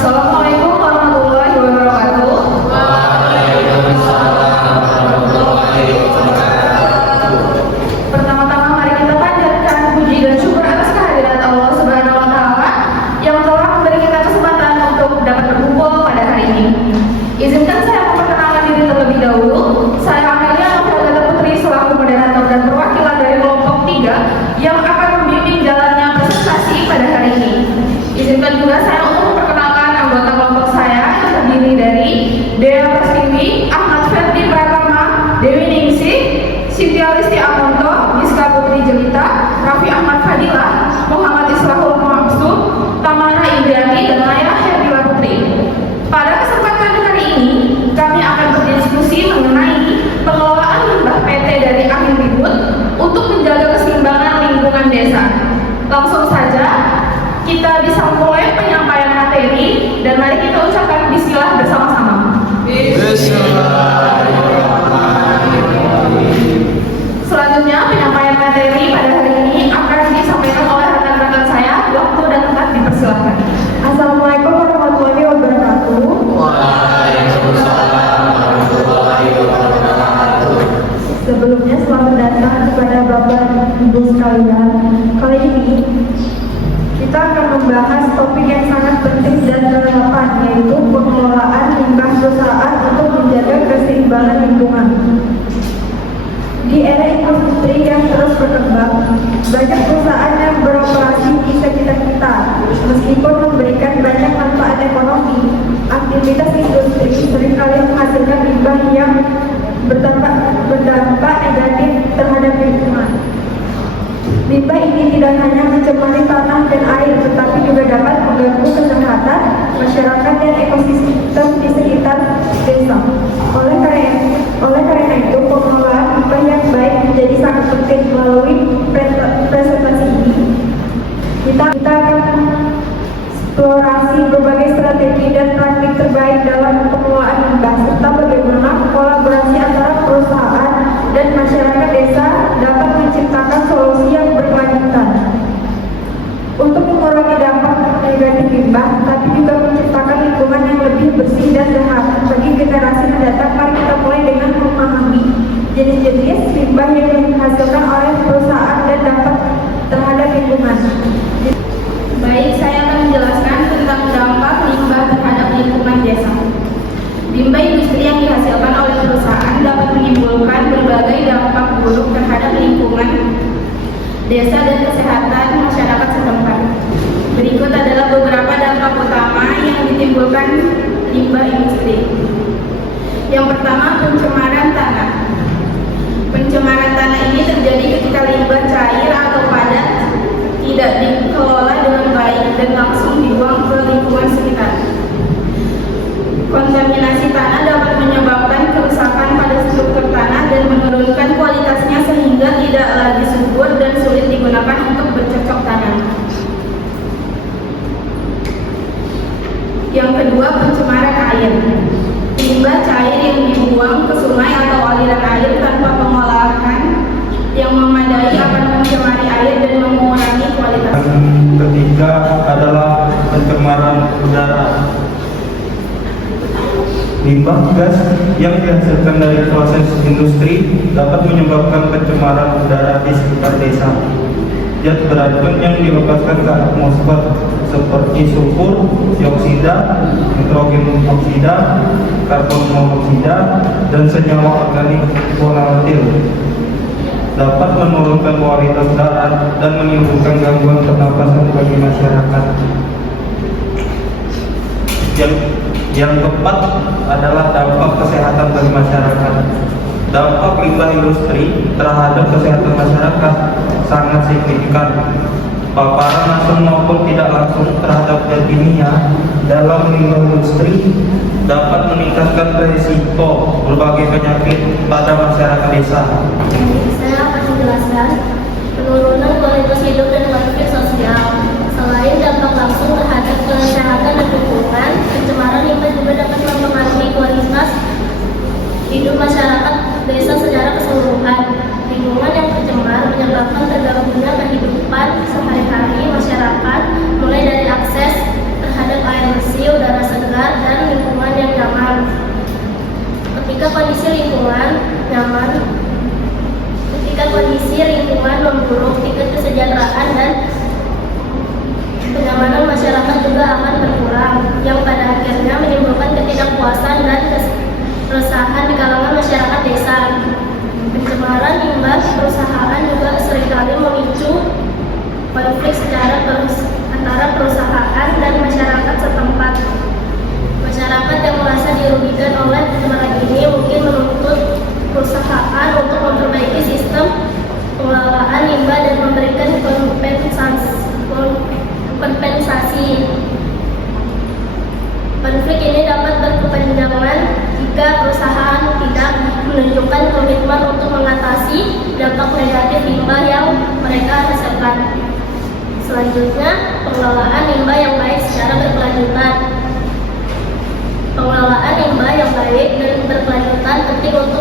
Assalamualaikum warahmatullahi wabarakatuh. Pertama-tama mari kita panjatkan puji dan syukur atas kehadirat Allah Subhanahu wa taala yang telah memberi kita kesempatan untuk dapat berkumpul pada hari ini. Izinkan saya memperkenalkan diri terlebih dahulu. Saya Amelia Novia Putri selaku moderator dan perwakilan dari kelompok 3 yang akan membimbing jalannya presentasi pada hari ini. Izinkan juga saya untuk memperkenalkan anggota kelompok saya yang terdiri dari Dea Prastiwi, Ahmad Ferdi Pratama, Dewi Ningsih, Cynthia Listi Amonto, Miska Putri Jelita, Raffi Ahmad Fadilah, Muhammad Islahul Muhamsud, Tamara Indriani, dan Naya Herdila Putri. Pada kesempatan hari ini, kami akan berdiskusi mengenai pengelolaan limbah PT dari Angin Ribut untuk menjaga keseimbangan lingkungan desa. Langsung saja, kita bisa mulai penyampaian materi dan mari kita ucapkan bismillah bersama-sama. Selanjutnya penyampaian materi pada hari ini akan disampaikan oleh rekan-rekan saya. Waktu dan tempat dipersilakan. Assalamualaikum warahmatullahi wabarakatuh. Waalaikumsalam warahmatullahi wabarakatuh. Sebelumnya selamat datang kepada Bapak Ibu sekalian. Kali ini kita akan membahas topik yang sangat penting dan relevan, yaitu pengelolaan limbah perusahaan untuk menjaga keseimbangan lingkungan. Di era industri yang terus berkembang, banyak perusahaan yang beroperasi di sekitar kita. Meskipun memberikan banyak manfaat ekonomi, aktivitas industri seringkali menghasilkan limbah yang berdampak negatif terhadap lingkungan. Limbah ini tidak hanya mencemari tanah dan air, tetapi juga dapat mengganggu kesehatan masyarakat dan ekosistem di sekitar desa. Oleh karena itu, pengelolaan limbah yang baik menjadi sangat penting. Melalui presentasi ini, kita akan eksplorasi berbagai strategi dan praktik terbaik dalam pengelolaan limbah, serta bagaimana kolaborasi antara perusahaan dan masyarakat desa dapat menciptakan solusi yang berkelanjutan untuk mengurangi dampak negatif limbah, tapi juga menciptakan lingkungan yang lebih bersih dan sehat bagi generasi mendatang. Mari kita mulai dengan memahami jenis-jenis limbah yang dihasilkan oleh perusahaan dan dampak terhadap lingkungan. Baik, saya akan menjelaskan tentang dampak limbah terhadap lingkungan desa. Limbah industri yang dihasilkan oleh perusahaan dapat menimbulkan berbagai dampak buruk terhadap lingkungan desa dan kesehatan masyarakat setempat. Berikut adalah beberapa dampak utama yang ditimbulkan limbah industri. Yang pertama, pencemaran tanah. Pencemaran tanah ini terjadi ketika limbah cair atau padat tidak dikelola dengan baik dan langsung dibuang ke lingkungan sekitar. Kontaminasi tanah dapat menyebabkan kerusakan pada struktur tanah dan menurunkan kualitasnya sehingga tidak lagi subur dan sulit digunakan untuk bercocok tanam. Yang kedua, pencemaran air. Limbah cair yang dibuang ke sungai atau aliran air tanpa pengolahan yang memadai akan mencemari air dan mengurangi kualitas. Ketiga adalah pencemaran udara. Limbah gas yang dihasilkan dari proses industri dapat menyebabkan pencemaran udara di sekitar desa. Zat beracun yang dilepaskan ke atmosfer seperti sulfur, dioksida, nitrogen oksida, karbon monoksida, dan senyawa organik volatil dapat menurunkan kualitas udara dan menimbulkan gangguan pernapasan bagi masyarakat. Yang keempat adalah dampak kesehatan bagi masyarakat. Dampak limbah industri terhadap kesehatan masyarakat sangat signifikan. Paparan langsung maupun tidak langsung terhadap zat kimia dalam limbah industri dapat meningkatkan risiko berbagai penyakit pada masyarakat desa. Saya akan menjelaskan penurunan kualitas hidup dan konflik sosial. Selain dampak langsung terhadap kesehatan dan lingkungan, pencemaran limbah juga dapat mempengaruhi kualitas hidup masyarakat desa secara keseluruhan. Lingkungan yang tercemar menyebabkan terganggunya kehidupan sehari-hari masyarakat, mulai dari akses terhadap air bersih, udara segar dan lingkungan yang nyaman. Ketika kondisi lingkungan memburuk, tingkat kesejahteraan dan kenyamanan masyarakat juga akan berkurang, yang pada akhirnya menimbulkan ketidakpuasan dan keresahan di kalangan masyarakat desa. Pencemaran limbah perusahaan juga seringkali memicu konflik antara perusahaan dan masyarakat setempat. Masyarakat yang merasa dirugikan oleh pencemaran ini mungkin menuntut perusahaan untuk memperbaiki sistem pengelolaan limbah dan memberikan kompensasi. Konflik ini dapat berkepanjangan jika perusahaan tidak menunjukkan komitmen untuk mengatasi dampak negatif limbah yang mereka hasilkan. Selanjutnya, pengelolaan limbah yang baik secara berkelanjutan. Pengelolaan limbah yang baik dan berkelanjutan penting untuk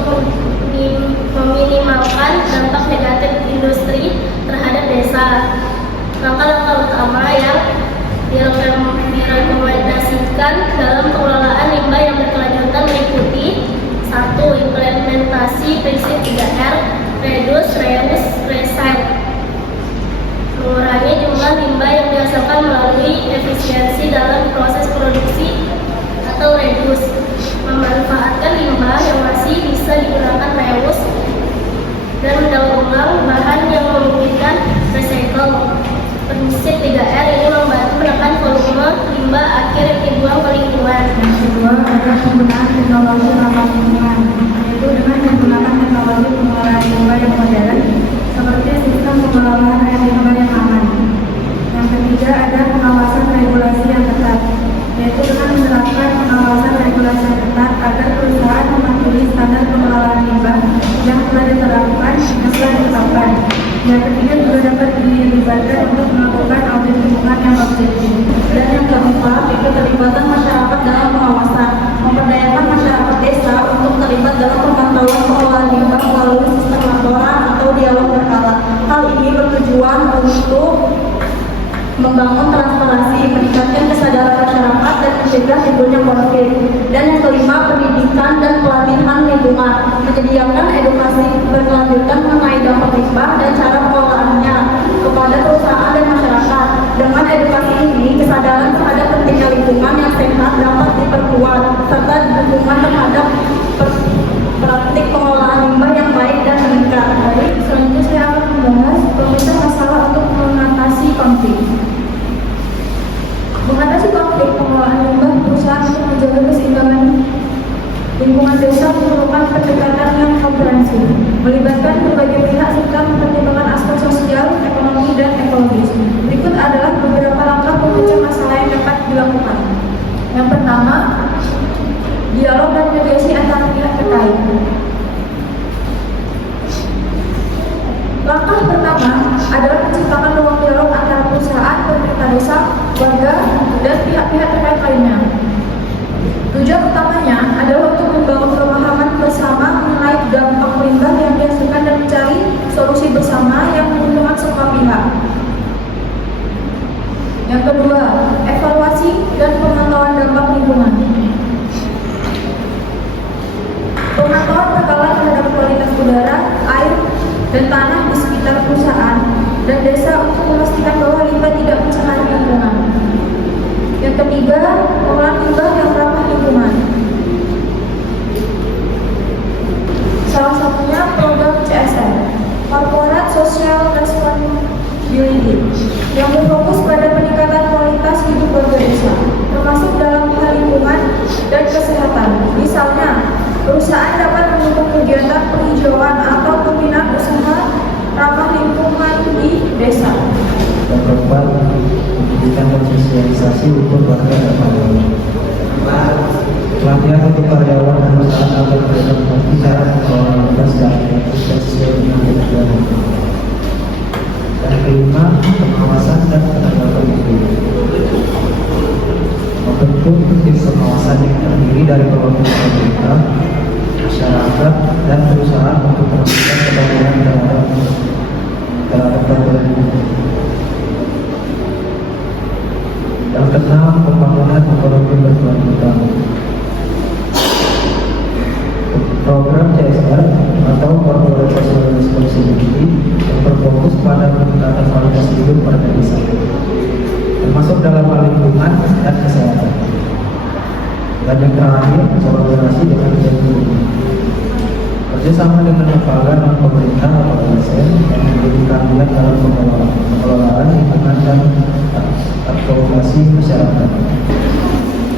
meminimalkan dampak negatif industri terhadap desa. Langkah-langkah utama yang direkomendasikan dalam pengelolaan limbah yang berkelanjutan meliputi: 1. Implementasi prinsip 3R, reduce, reuse, recycle. Mengurangi jumlah limbah yang dihasilkan melalui efisiensi dalam proses produksi atau reduce. Memanfaatkan limbah yang masih bisa digunakan reuse dan mendaur ulang bahan yang memungkinkan recycle. Prinsip 3R ini membantu menekan volume limbah akhir yang dibuang ke lingkungan. Yang kedua adalah penggunaan teknologi ramah lingkungan, yaitu dengan menggunakan teknologi pengelolaan limbah yang modern seperti sistem pengelolaan air limbah yang aman. Yang ketiga ada pengawasan regulasi yang ketat, yaitu dengan menerapkan pengawasan regulasi yang ketat agar perusahaan mematuhi standar pengelolaan limbah yang telah diterapkan dan telah ditetapkan. Yang ketiga juga dapat dilibatkan untuk melakukan audit lingkungan yang objektif. Dan yang keempat itu keterlibatan masyarakat dalam pengawasan, memberdayakan masyarakat desa untuk terlibat dalam pemantauan pengelolaan limbah melalui sistem laporan atau dialog berkala. Hal ini bertujuan untuk membangun transparansi, meningkatkan kesadaran masyarakat dan mencegah timbulnya konflik. Dan yang kelima, pendidikan dan pelatihan lingkungan, menyediakan edukasi berkelanjutan mengenai dampak limbah dan cara pengelolaannya kepada perusahaan dan masyarakat. Dengan edukasi ini, kesadaran terhadap pentingnya lingkungan yang sehat dapat diperkuat serta dukungan terhadap praktik pengelolaan limbah yang baik dan meningkat. Baik, selanjutnya saya akan membahas pemerintah masalah untuk mengatasi konflik. Mengatasi konflik pengelolaan limbah perusahaan untuk menjaga keseimbangan lingkungan desa memerlukan pendekatan yang komprehensif, melibatkan berbagai pihak serta mempertimbangkan aspek sosial, ekonomi, dan ekologis. Berikut adalah beberapa langkah pemecah masalah yang dapat dilakukan. Yang pertama, dialog dan mediasi antar pihak terkait. Langkah pertama adalah menciptakan ruang dialog antara perusahaan, pemerintah desa, warga, dan pihak-pihak terkait lainnya. Tujuan utamanya adalah untuk membangun pemahaman bersama mengenai dampak limbah yang dihasilkan dan mencari solusi bersama yang menguntungkan semua pihak. Yang kedua, evaluasi dan pemantauan dampak lingkungan. Pemantauan berkala terhadap kualitas udara, air, dan tanah di sekitar perusahaan dan desa untuk memastikan bahwa limbah tidak mencemari lingkungan. Yang ketiga, pengelolaan limbah yang ramah lingkungan. Salah satunya program CSR, Corporate Social Responsibility, yang berfokus pada peningkatan kualitas hidup warga desa, termasuk dalam hal lingkungan dan kesehatan. Misalnya, perusahaan dapat mendukung kegiatan penghijauan atau pembinaan usaha ramah lingkungan di desa. Yang keempat, pendidikan dan sosialisasi untuk warga dan karyawan. Pelatihan untuk karyawan dan perusahaan agar mereka mengerti cara mengelola limbah secara etis dan sesuai dengan kebutuhan. Yang kelima, pengawasan dan penegakan hukum. Membentuk tim pengawasan yang terdiri dari perwakilan pemerintah, masyarakat, dan perusahaan untuk memastikan kepatuhan terhadap peraturan hukum. Yang keenam, pembangunan ekonomi berkelanjutan. Dan yang terakhir, kolaborasi dengan BEM. Kerjasama dengan lembaga non pemerintah atau LSM yang menjadi keahlian dalam pengelolaan lingkungan dan advokasi masyarakat.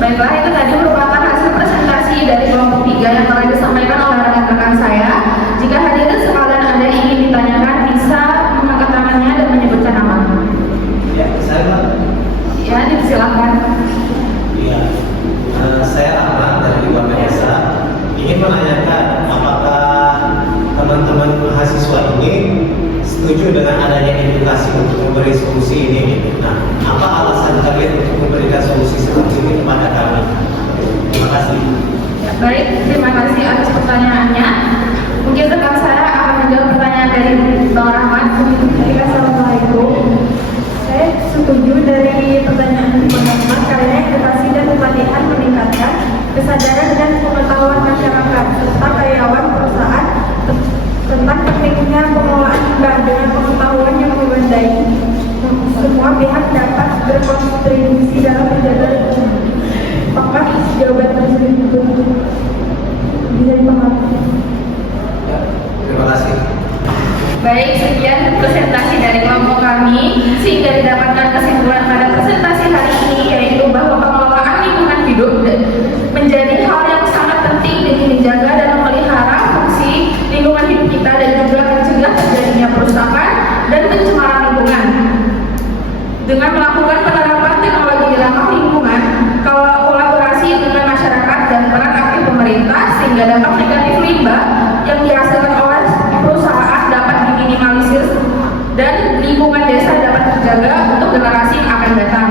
Baiklah, itu tadi merupakan hasil presentasi dari kelompok 3 yang telah disampaikan oleh rekan-rekan saya. Jika hadirin sekalian ada yang ingin ditanyakan, bisa mengangkat tangannya dan menyebutkan nama. Ya, saya Ya, dipersilakan. ya, saya Ahmad dari Warga Desa ingin menanyakan apakah teman-teman mahasiswa ini setuju dengan adanya edukasi untuk memberi solusi ini? Nah, apa alasan kalian untuk memberikan solusi seperti ini kepada kami? Terima kasih. Ya, baik, terima kasih atas pertanyaannya. Mungkin rekan saya akan menjawab pertanyaan dari Bang Rahmat. Assalamualaikum. Saya setuju dari pertanyaan Bang Rahmat karena edukasi dan pelatihan meningkatkan kesadaran dan pengetahuan masyarakat serta karyawan perusahaan tentang tekniknya pengelolaan limbah dengan pengetahuan yang memadai. Semua pihak dapat berkontribusi dalam menjaga lingkungan. Apakah jawaban tersebut bisa dipahami? Ya, terima kasih. Baik, sekian presentasi dari kelompok kami, sehingga didapatkan kesimpulan pada presentasi hari ini, yaitu bahwa pengelolaan lingkungan hidup menjadi hal yang sangat penting demi menjaga dan memelihara fungsi lingkungan hidup kita dan juga mencegah terjadinya perusakan dan pencemaran lingkungan. Dengan melakukan penerapan teknologi ramah lingkungan, kolaborasi dengan masyarakat dan peran aktif pemerintah, sehingga dampak negatif limbah yang dihasilkan oleh perusahaan dapat diminimalisir dan lingkungan desa dapat terjaga untuk generasi yang akan datang.